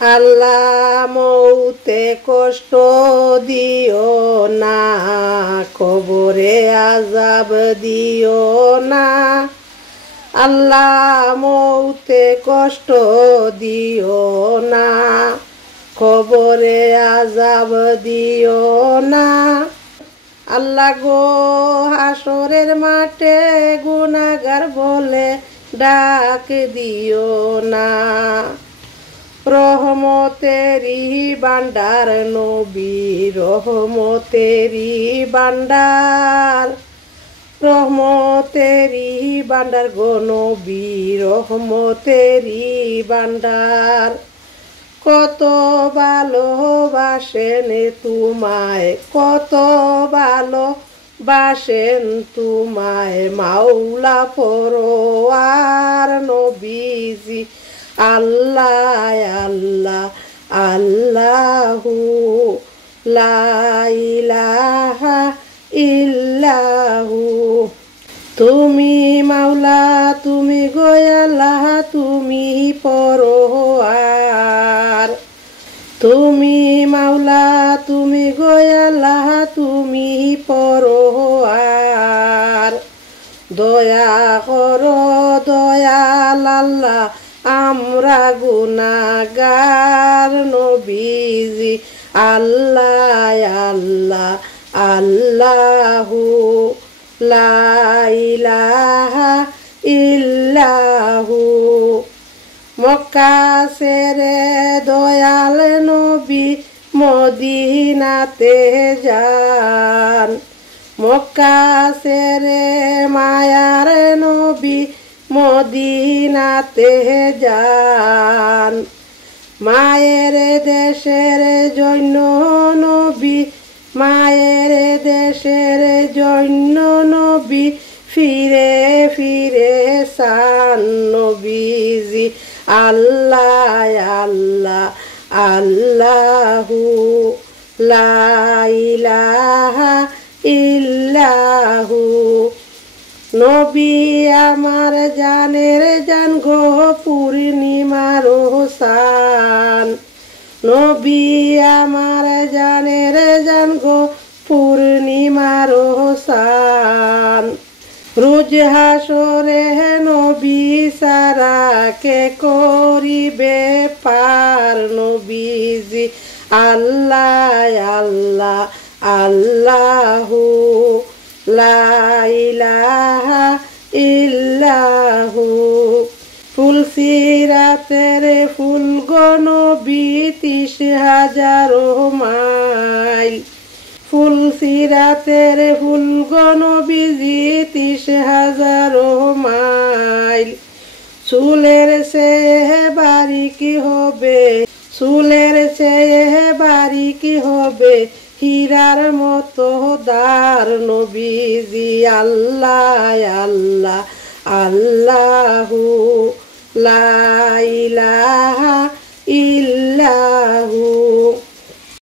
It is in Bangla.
আল্লাহ মৌতে কষ্ট দিও না, কবরে আযাব দিও না। আল্লাহ মৌতে কষ্ট দিও না, কবরে আযাব দিও না। আল্লাহ গো হাসরের মাঠে গুনাহগার বলে ডাক দিও না। রহমতেরি ভান্ডার নবী, রহমতেরি ভান্ডার, রহমতেরি ভান্ডার গো নবী, রহমতেরি ভান্ডার। কত ভালোবাসেন তোমায়, কত ভালোবাসেন তোমায় মাওলা পরওয়ার নবীজি। আল্লাহ আল্লাহ আল্লাহু লা ইলাহা ইল্লাহু। তুমি মাওলা তুমি গো আল্লাহ তুমি পরওয়ার। তুমি মাওলা তুমি গো আল্লাহ তুমি পরওয়ার। দয়া করো দয়াল আল্লাহ আমরা গুনাহগার নবীজি। আল্লাহ আল্লাহ আল্লাহু লা ইলাহা ইল্লাহু। মক্কা ছেড়ে দয়াল নবী মদিনাতে যান। মক্কা ছেড়ে মায়ার নবী মদিনাতে যান। মায়ের দেশের জন্য নবী, মায়ের দেশের জন্য নবী ফিরে ফিরে সান নবীজি। আল্লাহ আল্লাহ আল্লাহু লা ইলাহা ইল্লাহু। নবী আমার জানের জান গো পূর্ণিমার হোসান। নবী আমার জানের জান গো পূর্ণিমার হোসান। রোজ হাসরে নবী সারা কে করিবে পার নবীজি। আল্লাহ আল্লাহ আল্লাহু লা ইলাহা ইল্লাহু। ফুলসিরাতের ফুল গো নবী 30,000 মাইল। ফুলসিরাতের ফুল গো নবীজি 30,000 মাইল। চুলের চেয়ে বারিক হবে, চুলের চেয়ে বারিক হবে হীরার মতো দার নবীজি। আল্লাহ আল্লাহ আল্লাহু লা ইলাহা ইল্লাহু।